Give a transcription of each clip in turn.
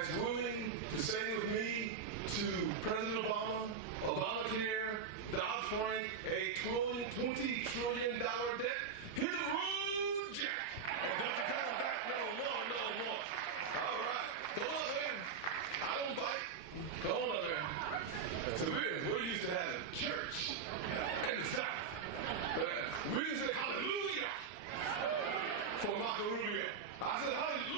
that's willing to say with me to President Obama, Obamacare, Dodd-Frank, a $20 trillion debt. Hit the road, Jack! And don't you come back no more. All right, come on there. I don't bite. Come on there. So we used to have a church in the South. We used to say hallelujah for Marco Rubio. I said hallelujah.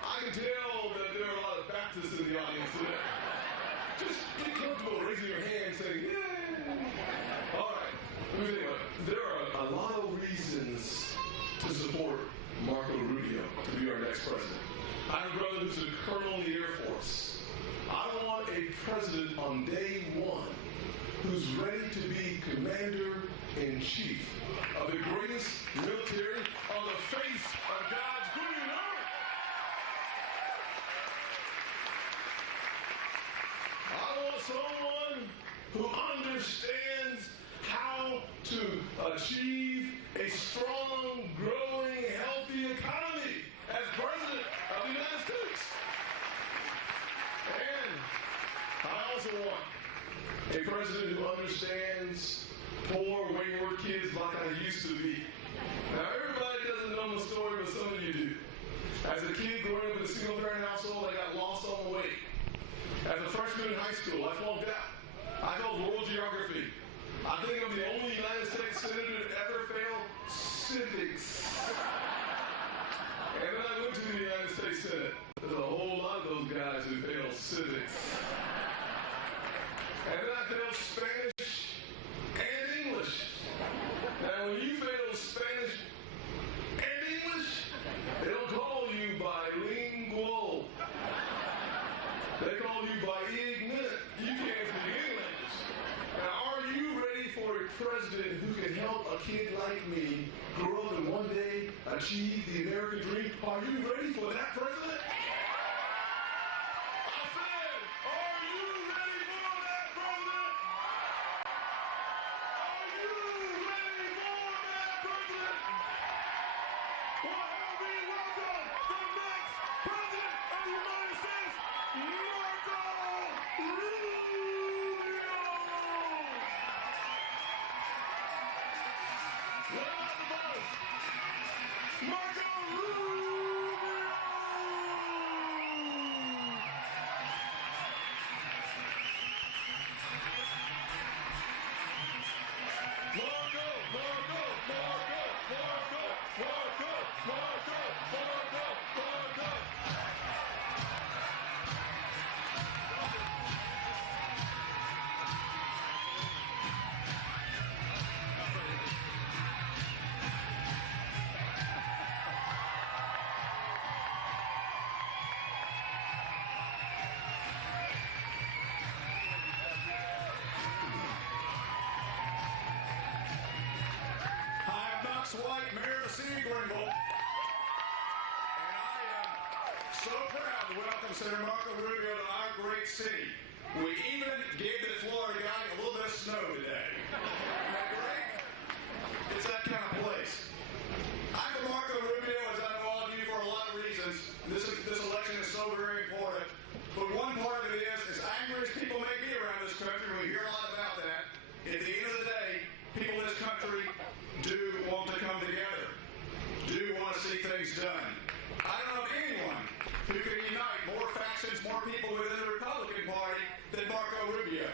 I can tell that there are a lot of Baptists in the audience today. Just get comfortable raising your hand and saying, yeah. All right. Let me tell you what. There are a lot of reasons to support Marco Rubio to be our next president. I have a brother who's a colonel in the Air Force. I want a president on day one who's ready to be commander-in-chief of the greatest military on the face of God's green earth. I want someone who understands how to achieve a strong, growing, healthy economy as president of the United States. And I also want a president who understands poor, wayward kids like I used to be. Now, everybody doesn't know my story, but some of you do. As a kid growing up in a single-parent household, I got lost on the way. As a freshman in high school, I flunked out. I failed world geography. I think I'm the only United States senator to ever fail civics. And then I went to the United States Senate. There's a whole lot of those guys who failed civics. And then I failed Spanish and English. Now, when you fail Spanish and English, they don't call you bilingual. They call you ignorant. You can't speak English. Now, are you ready for a president who can help a kid like me grow up and one day achieve the American dream? Are you ready for that president? I said, are you ready for that president? Are you ready for that president? Well, help me welcome the next president of the United States, Marco Rubio! Marco Rubio! Knox White, Mayor of the City of Greenville. And I am so proud to welcome Senator Marco Rubio to our great city. We even gave the Florida guy a little bit of snow today. Isn't that great? It's that kind of place. I'm for Marco Rubio, as I know all of you, for a lot of reasons. This election is so very important. But one part of it is, as angry as people may be around this country, we hear a lot about that. At the end of the day, people in this country do want to come together, do want to see things done. I don't know of anyone who can unite more factions, more people within the Republican Party than Marco Rubio.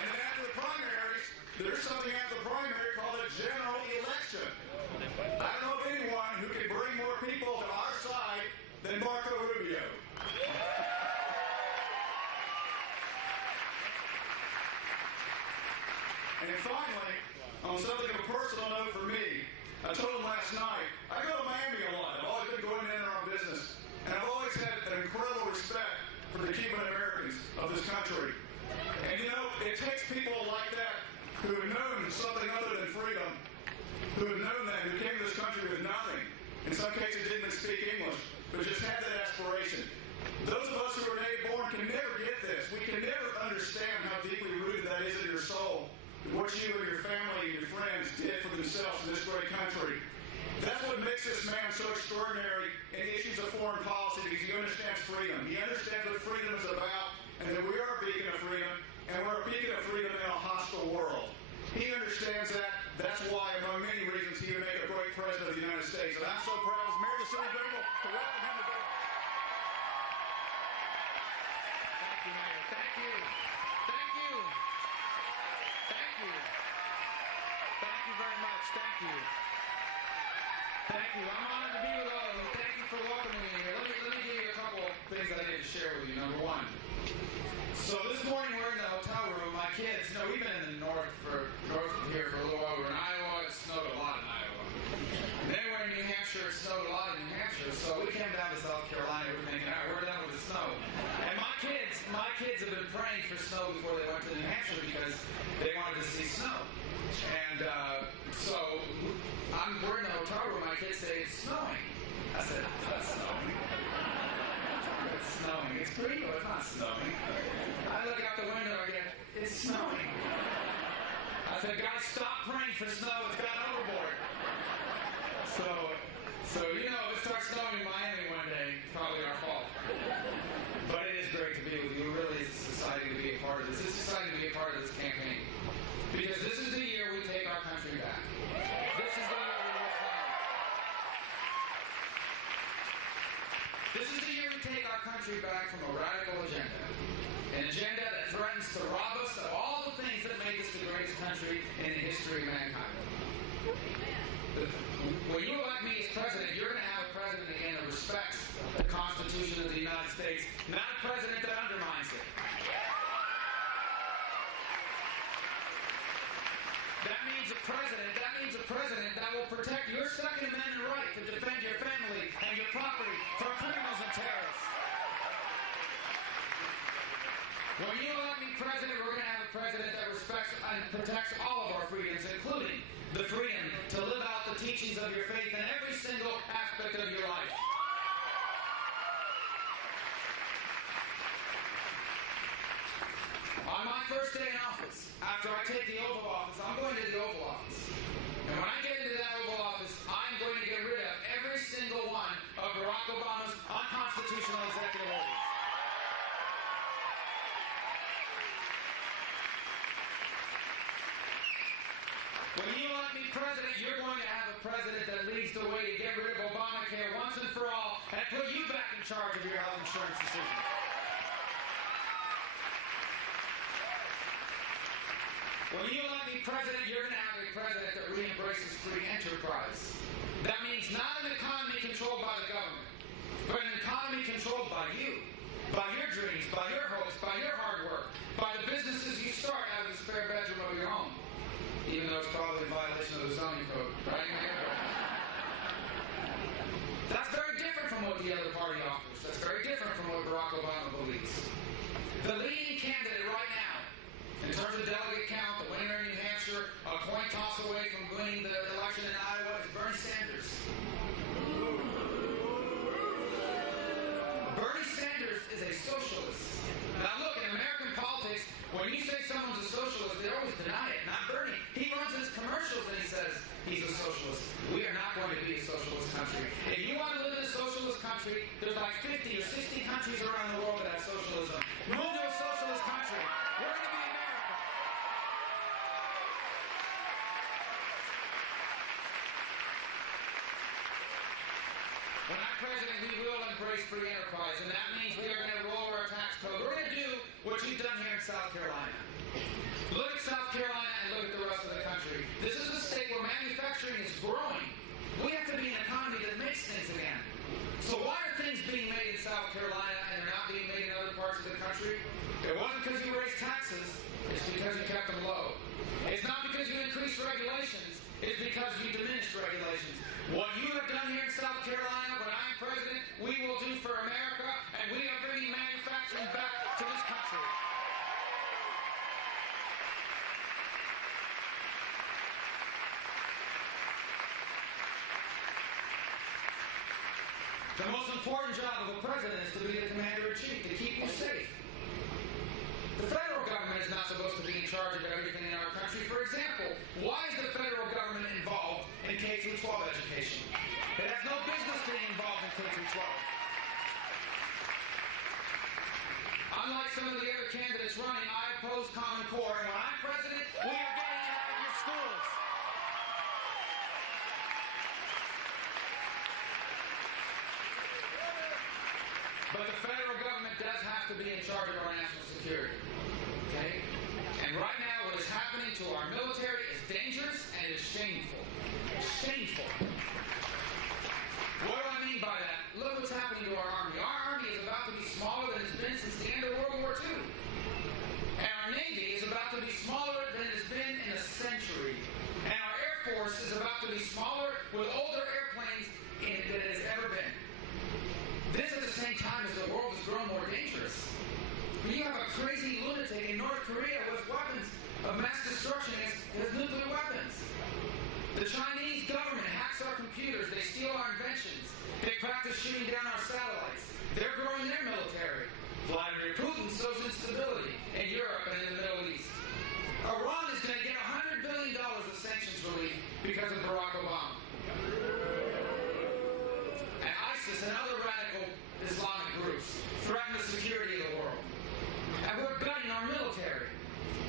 And then after the primaries, there's something after the primary called a general election. I don't know of anyone who can bring more people to our side than Marco Rubio. And finally, on something of a personal note for me, I told him last night, I go to Miami a lot. I've always been going in our business. And I've always had an incredible respect for the Cuban Americans of this country. And you know, it takes people like that who have known something other than freedom, who have known that, who came to this country with nothing. In some cases didn't even speak English, but just had that aspiration. Those of us who are native-born can never get this. We can never understand how deeply rooted that is in your soul, what you and your family and your friends did for themselves in this great country. That's what makes this man so extraordinary in issues of foreign policy, because he understands freedom. He understands what freedom is about, and that we are a beacon of freedom, and we're a beacon of freedom in a hostile world. He understands that. That's why, among many reasons, he would make a great president of the United States. And I'm so proud as mayor of the city of Greenville to welcome him today. Thank you, Mayor. Thank you. Thank you. Thank you. Thank you very much. Thank you. Thank you. I'm honored to be with all of you. Thank you for welcoming me here. Let me give you a couple things that I need to share with you. Number one. So this morning we're in the hotel room. My kids, we've been in the north of here for a little while. We were in Iowa. It snowed a lot in Iowa. And then we're in New Hampshire. It snowed a lot in New Hampshire. So we came down to South Carolina. We're thinking, all right, we're done with the snow. And my kids have been praying for snow before they went to New Hampshire because they wanted to see snow. And so we're in the hotel room. My kids say, it's snowing. I said, it's not snowing. It's snowing. It's Greenville. It's not snowing. I look out the window again. It's snowing. I said, guys, stop praying for snow. It's gone overboard. So if it starts snowing in Miami one day, it's probably our fault. But it is great to be with you. It really is a society to be a part of this. It's exciting to be a part of this campaign. Because this is the year we take our country back. This is the year we work hard. This is the year we take our country back from a radical agenda. An agenda that threatens to rob us of all the things that made this the greatest country in the history of mankind. When you elect me as president, you're going to have a president again that respects the Constitution of the United States, not a president that undermines it. That means a president that will protect your Second Amendment right to defend your family and your property from criminals and terrorists. When you elect me president, we're going to have a president that respects and protects all of our freedoms, including the freedom to live out the teachings of your faith in every single aspect of your life. On my first day in office, after I take the oath of office, I'm going to the Oval Office. And when I get into that Oval Office, I'm going to get rid of every single one of Barack Obama's unconstitutional executive orders. When you elect me president, you're going to have a president that leads the way to get rid of Obamacare once and for all and put you back in charge of your health insurance decisions. When you elect me president, you're going to have a president that re-embraces free enterprise. That means not an economy controlled by the government, but an economy controlled by you, by your dreams, by your hopes, by your hard work, by the businesses you start out of the spare bedroom of your home. Even though it's probably a violation of the zoning code, right? That's very different from what the other party offers. That's very different from what Barack Obama believes. The leading candidate right now, in terms of delegate count, the winner in New Hampshire, a coin toss away from winning the election in Iowa, is Bernie Sanders. Bernie Sanders is a socialist. Now look, in American politics, when you say someone's a socialist, they always deny it. Not Bernie. He runs his commercials and he says he's a socialist. We are not going to be a socialist country. If you want to live in a socialist country, there's like 50 or 60 countries around the world that have socialism. Move to a socialist country. We're going to be America. When I'm president, we will embrace free enterprise, and that means we are going to roll our tax code. We're going to do what you've done here in South Carolina. Look at South Carolina and look at the rest of the country. This is a state where manufacturing is growing. We have to be an economy that makes things again. So why are things being made in South Carolina and they're not being made in other parts of the country? It wasn't because you raised taxes. It's because you kept them low. It's not because you increased regulations. It's because you diminished regulations. What you have done here in South Carolina, when I'm president, we will do for America, and we are bringing manufacturing back to this country. The most important job of a president is to be the commander-in-chief charge of everything in our country. For example, why is the federal government involved in K-12 education? It has no business being involved in K-12. Unlike some of the other candidates running, I oppose Common Core, and when I'm president, we are getting it out of your schools. But the federal government does have to be in charge of our national security. Okay? And right now, what is happening to our military is dangerous and it is shameful. Shameful. What do I mean by that? Look what's happening to our Army. Our Army is about to be smaller than it's been since the end of World War II. And our Navy is about to be smaller than it has been in a century. And our Air Force is about to be smaller with older airplanes in it than it has ever been. This at the same time as the world has grown more dangerous. You have a crazy lunatic in North Korea with weapons of mass destruction as nuclear weapons. The Chinese government hacks our computers. They steal our inventions. They practice shooting down our satellites. They're growing their military. Vladimir Putin sows instability in Europe and in the Middle East. Iran is going to get $100 billion of sanctions relief because of Barack Obama. And ISIS and other radical Islamic groups threaten the security of the world. And we're gutting our military.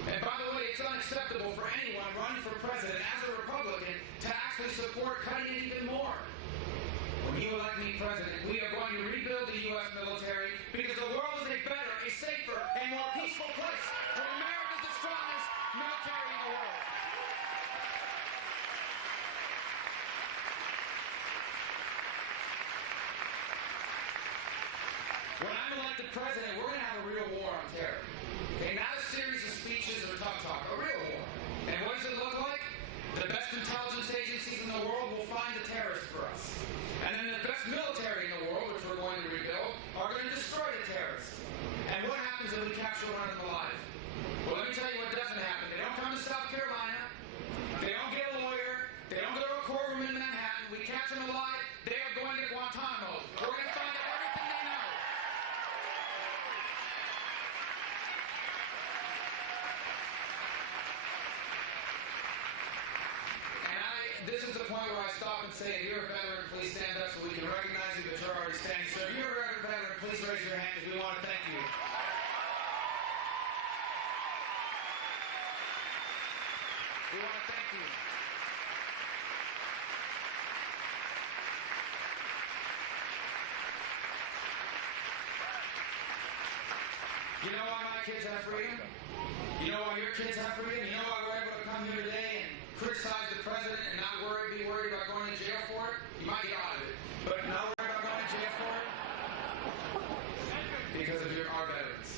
And by the way, it's unacceptable for anyone running for president as a Republican to actually support cutting it even more. When you elect me president, we are going to rebuild the U.S. military because the world is a better, a safer, and more peaceful place where America is the strongest military in the world. When I'm elected president, we're going to have a real war on terror. Okay, not a series of speeches or tough talk, a real war. And what does it look like? The best intelligence agencies in the world will find the terrorists for us. And then the best military in the world, which we're going to rebuild, are going to destroy the terrorists. And what happens if we capture one of them alive? Well, let me tell you what doesn't happen. They don't come to South Carolina. They don't get a lawyer. They don't go to a courtroom in Manhattan. We catch them alive. They are going to Guantanamo. We're going to find out everything they know. This is the point where I stop and say, if you're a veteran, please stand up so we can recognize you, but you're already standing. So if you're a veteran, please raise your hand because we want to thank you. We want to thank you. You know why my kids have freedom? You know why your kids have freedom? You know why we're able to come here today and criticize the president and not be worried about going to jail for it? You might get out of it, but not worried about going to jail for it? Because of our veterans.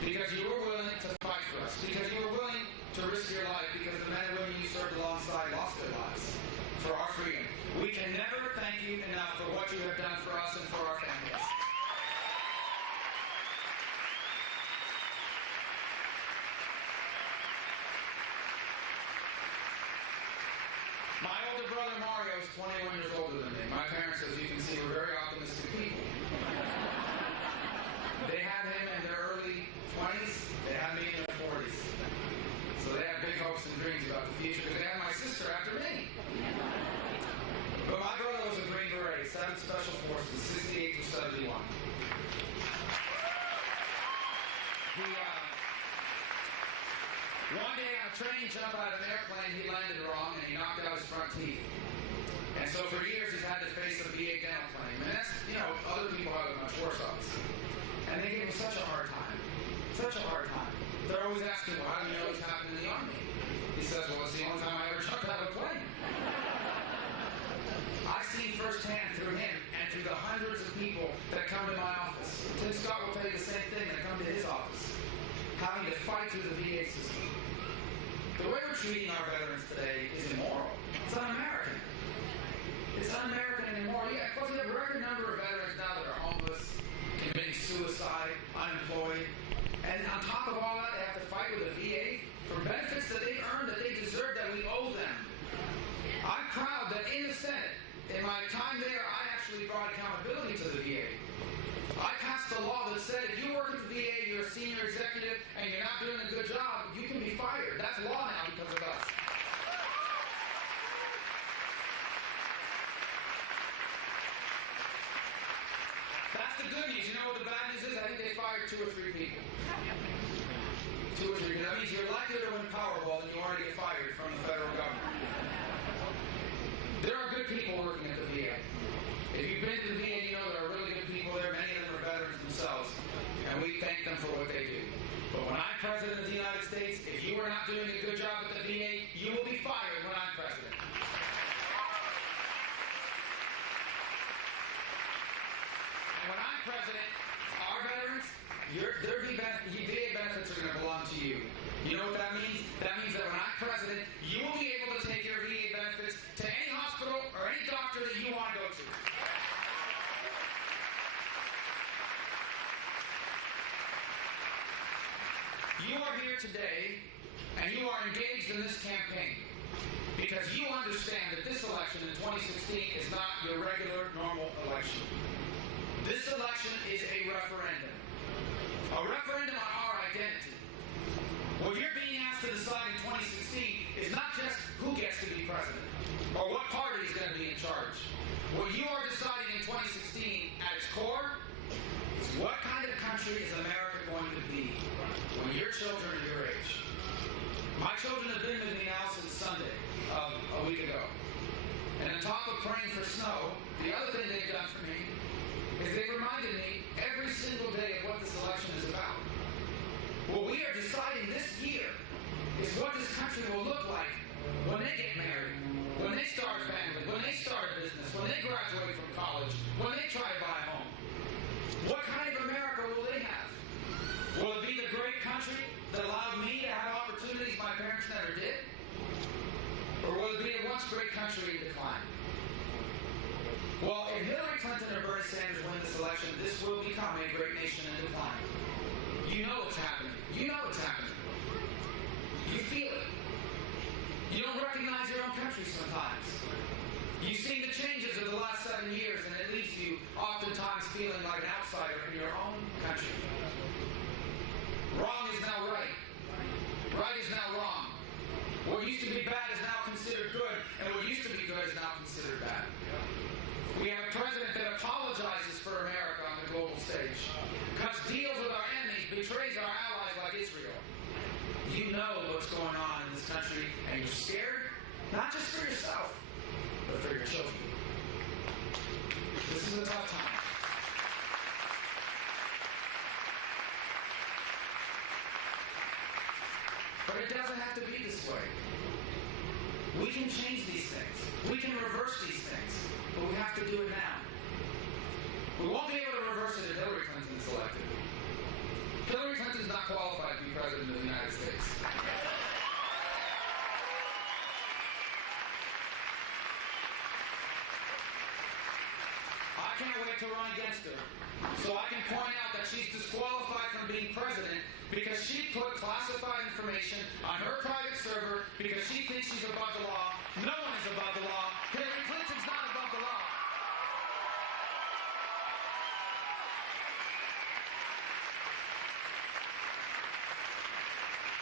Because you were willing to fight for us. Because you were willing to risk your life. Because the men and women you served alongside lost their lives for our freedom. We can never thank you enough for what you have done for us and for our families. My older brother Mario is 21 years older than me. My parents, as you can see, were very optimistic people. They had him in their early 20s. They had me in their 40s. So they had big hopes and dreams about the future because they had my sister after me. But my brother was a Green Beret, 7th Special Forces, 68 to 71. One day on a train jump out of an airplane, he landed wrong and he knocked out his front teeth. And so for years he's had to face a VA dental claim. And that's, other people have it much worse, obviously. And they gave him such a hard time. Such a hard time. They're always asking, well, how do you know what's happened in the Army? He says, well, it's the only time I ever jumped out of a plane. I've seen firsthand through him and through the hundreds of people that come to my office. Tim Scott will tell you the same thing that come to his office. Having to fight through the VA system. The way we're treating our veterans today is immoral. It's un-American. It's un-American and immoral. Yeah, plus we have a record number of veterans now that are homeless, committing suicide, unemployed. And on top of all that, they have to fight with the VA for benefits that they've earned, that they deserve, that we owe them. I'm proud that in the Senate, in my time there, I actually brought accountability to the VA. I passed passed a law that said if you work at the VA, you're a senior executive, and you're not doing a good job, you can be fired. That's law now because of us. That's the good news. You know what the bad news is? I think they fired 2 or 3 people. 2 or 3 people. That means you're likely to win Powerball and you already get fired from the federal government. There are good people working at the VA. If you've been to the VA, you know there are really good people there. Many of them are veterans themselves. And we thank them for what they do. But when I'm president of the United States, if you are not doing a good job at the VA, you will be fired when I'm president. And when I'm president, our veterans, their VA benefits are going to belong to you. You know what that means? That means that when I'm president, you will be able to take your VA benefits to any hospital or any doctor that you want to go to. You are here today, and you are engaged in this campaign because you understand that this election in 2016 is not your regular, normal election. This election is a referendum. A referendum on our identity. What you're being asked to decide in 2016 is not just who gets to be president or what party is going to be in charge. What you are deciding in 2016 at its core is what kind of country is America going to be when your children are your age. My children have been with me now since Sunday, a week ago. And on top of praying for snow, the other thing they've done for me is they've reminded me every single day of what this election is about. What we are deciding this year is what this country will look like when they get married, when they start a family, when they start a business, when they graduate from college, when they try to buy a home. What kind of America will they have? Will it be the great country that allowed me to have opportunities my parents never did? Or will it be a once great country in decline? Well, if Hillary Clinton or Bernie Sanders win this election, this will become a great nation in decline. You know it's happening. You know it's happening. You feel it. You don't recognize your own country sometimes. You've seen the changes of the last 7 years, and it leaves you oftentimes feeling like an outsider in your own country. Wrong is now right. Right is now wrong. What used to be bad is now considered good, and what used to be good is now considered bad. We have a president that apologizes for America on the global stage, cuts deals with our enemies, betrays our allies like Israel. You know what's going on in this country, and you're scared, not just for yourself, but for your children. This is a tough time. But it doesn't have to be this way. We can change these things. We can reverse these things. But we have to do it now. We won't be able to reverse it if Hillary Clinton is elected. Hillary Clinton is not qualified to be president of the United States. I can't wait to run against her, so I can point out that she's disqualified from being president because she put classified information on her private server because she thinks she's above the law. No one is above the law. Hillary Clinton's not above the law.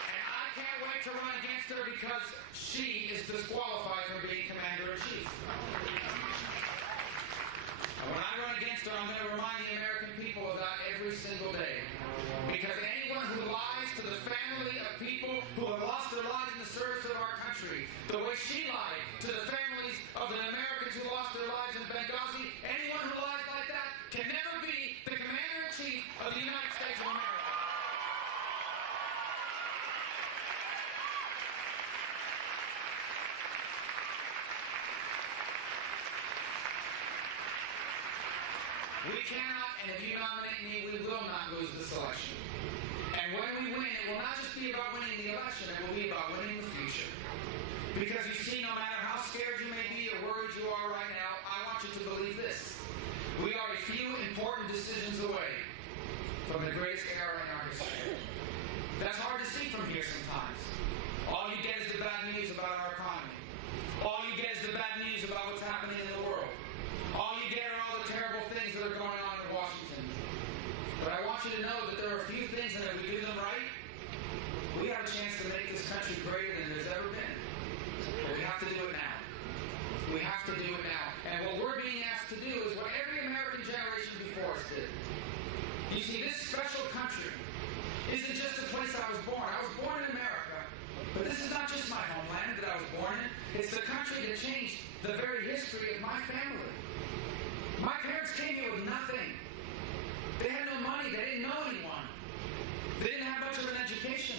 And I can't wait to run against her because she is disqualified from being commander-in-chief. And when I run against her, I'm going to remind the American people of that every single day. Because anyone who lies to the family of people who have lost their lives in the service of our country, the way she lied to the families of the Americans who lost their lives in Benghazi, anyone who lies like that can never be the commander-in-chief of the United States of America. We cannot, and if you nominate me, we will not lose this election. And when we win, it will not just be about winning the election, it will be about winning the future. Because you see, no matter how scared you may be or worried you are right now, I want you to believe this. We are a few important decisions away from the greatest era in our history. That's hard to see from here sometimes. All you get is the bad news about our economy. All you get is the bad news about what's happening in the world. All you get are all the terrible things that are going on in Washington. But We have a chance to make this country greater than there's ever been. But we have to do it now. We have to do it now. And what we're being asked to do is what every American generation before us did. You see, this special country isn't just a place I was born. I was born in America, but this is not just my homeland that I was born in. It's the country that changed the very history of my family. My parents came here with nothing. They had no money. They didn't know anyone. They didn't have much of an education.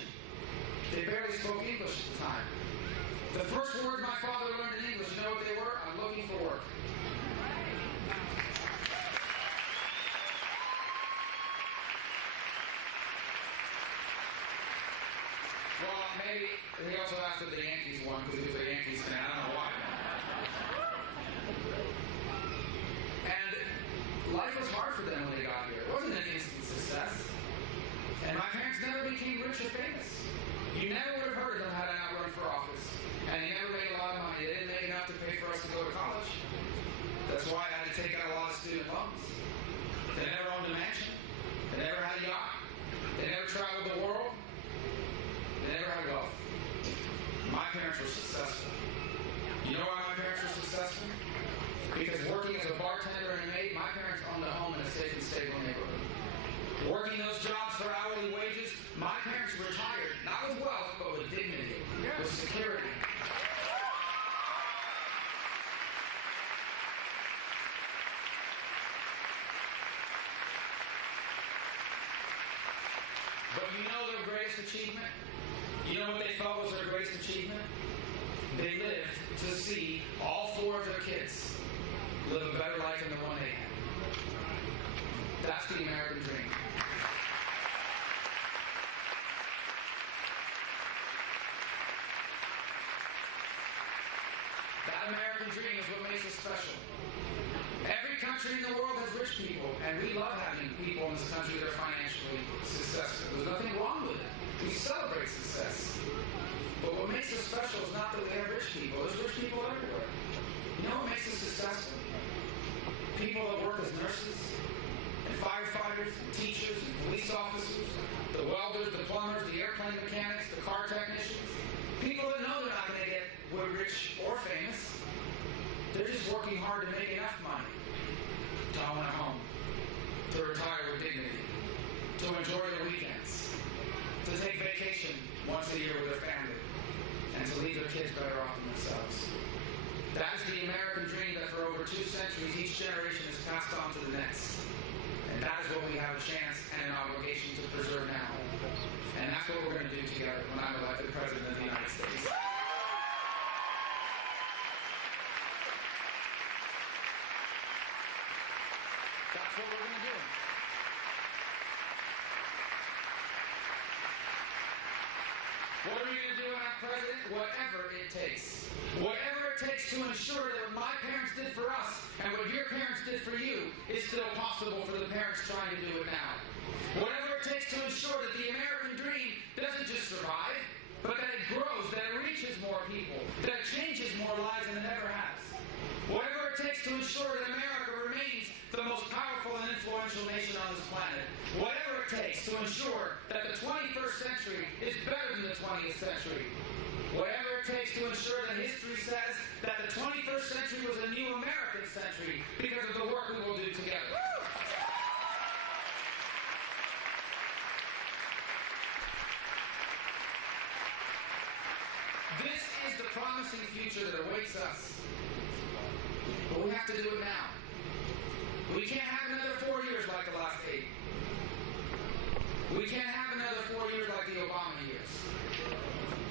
They barely spoke English at the time. The first words my father learned in English, you know what they were? I'm looking for work. Well, maybe he also asked if the Yankees won because he was a Yankees fan. I don't know why. And life was hard for them when they got here. It wasn't an instant success. And my parents never became rich or famous. You never would have heard of them had I not run for office. And they never made a lot of money. They didn't make enough to pay for us to go to college. That's why I had to take out a lot of student loans. They never owned a mansion. They never had a yacht. They never traveled the world. They never had wealth. My parents were successful. You know why my parents were successful? Because working as a bartender and a maid, my parents owned a home in a safe and stable neighborhood. Working those jobs for hourly wages, my parents retired, not with wealth, but with dignity, with security. But you know their greatest achievement? You know what they felt was their greatest achievement? They lived to see all four of their kids live a better life than the one they had. That's the American dream. That American dream is what makes us special. Every country in the world has rich people, and we love having people in this country that are financially successful. There's nothing wrong with it. We celebrate success. But what makes us special is not that we have rich people. There's rich people everywhere. You know what makes us successful? People that work as nurses, and firefighters, and teachers, and police officers, the welders, the plumbers, the airplane mechanics, the car technicians. People that know they're not going to get rich or famous. They're just working hard to make enough money to own a home, to retire with dignity, to enjoy their weekends, to take vacation once a year with their family, and to leave their kids better off than themselves. That is the American dream that for over 2 centuries each generation has passed on to the next. And that is what we have a chance and an obligation to preserve now. And that's what we're going to do together when I'm elected President of the United States. That's what we're going to do. What are we going to do when I'm president? Whatever it takes. Whatever it takes to ensure that what my parents did for us and what your parents did for you is still possible for the parents trying to do it now. Whatever it takes to ensure that the American dream doesn't just survive, but that it grows, that it reaches more people, that it changes more lives than it ever has. Whatever it takes to ensure that America remains the most powerful and influential nation on this planet. Whatever it takes to ensure that the 21st century is better than the 20th century. Whatever it takes to ensure that history says that the 21st century was a new American century because of the work we will do together. This is the promising future that awaits us. But we have to do it now. We can't have another 4 years like the last 8. We can't have another 4 years like the Obama years.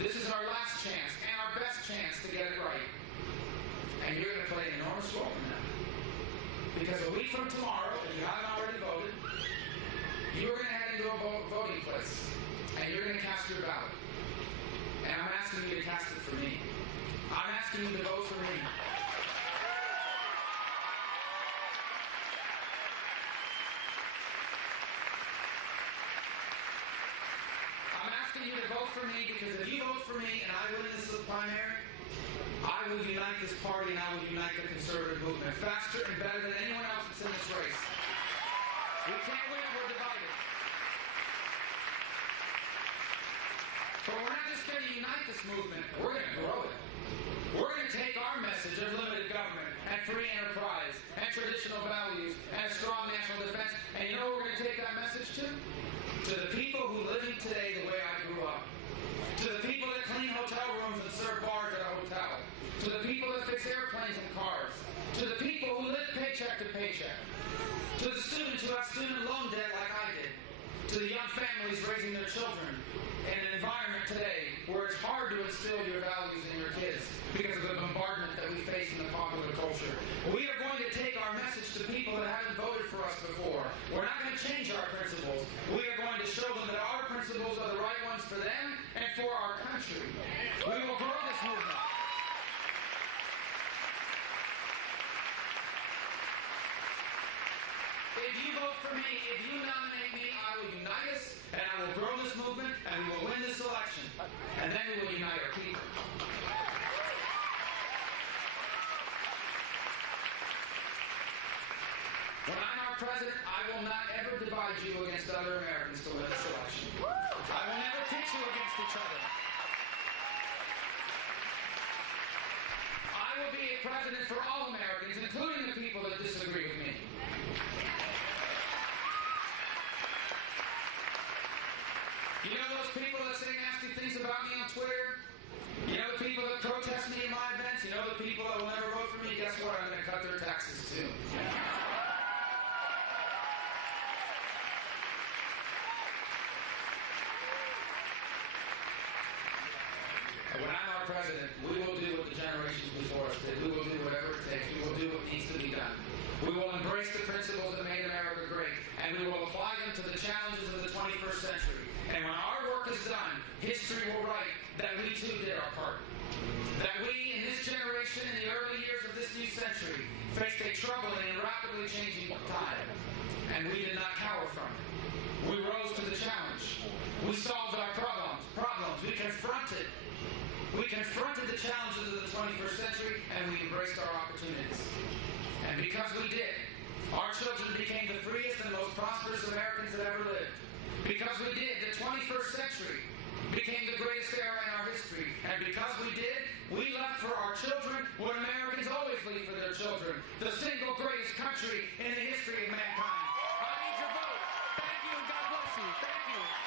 This is our last chance and our best chance to get it right. And you're going to play an enormous role in that. Because a week from tomorrow, if you haven't already voted, you're going to head into a voting place. And you're going to cast your ballot. And I'm asking you to cast it for me. I'm asking you to vote for me. I'm asking you to vote for me because if you vote for me and I win this primary, I will unite this party and I will unite the conservative movement faster and better than anyone else that's in this race. We can't win if we're divided. But just going to unite this movement. We're going to grow it. We're going to take our message of limited government and free enterprise and traditional values and strong national defense, and you know who we're going to take that message to? To the people who live today the way I grew up. To the people that clean hotel rooms and serve bars at a hotel. To the people that fix airplanes and cars. To the people who live paycheck to paycheck. To the students who have student loan debt like I did. To the young families raising their children in an environment today where it's hard to instill your values in your kids because of the bombardment that we face in the popular culture. We are going to take our message to people that haven't voted for us before. We're not going to change our principles. We are going to show them that our principles are the right ones for them and for our country. We will grow this movement. If you vote for me, if you nominate me, I will unite us, and I will grow this movement, and we will win this election. And then we will unite our people. When I'm our president, I will not ever divide you against other Americans to win this election. I will never pit you against each other. I will be a president for all Americans, including the people that disagree with me. You know those people that say nasty things about me on Twitter? You know the people that protest me in my events? You know the people that will never vote for me? Guess what? I'm going to cut their taxes too. When I'm our president, we will do what the generations before us did. We will do whatever it takes. We will do what needs to be done. We will embrace the principles that made America great, and we will apply them to the challenges of the 21st century. And when our work is done, history will write that we too did our part. That we, in this generation, in the early years of this new century, faced a troubling and rapidly changing time. And we did not cower from it. We rose to the challenge. We solved our problems. We confronted the challenges of the 21st century, and we embraced our opportunities. And because we did, our children became the freest and most prosperous Americans that ever lived. Because we did, the 21st century became the greatest era in our history. And because we did, we left for our children what Americans always leave for their children, the single greatest country in the history of mankind. I need your vote. Thank you, and God bless you. Thank you.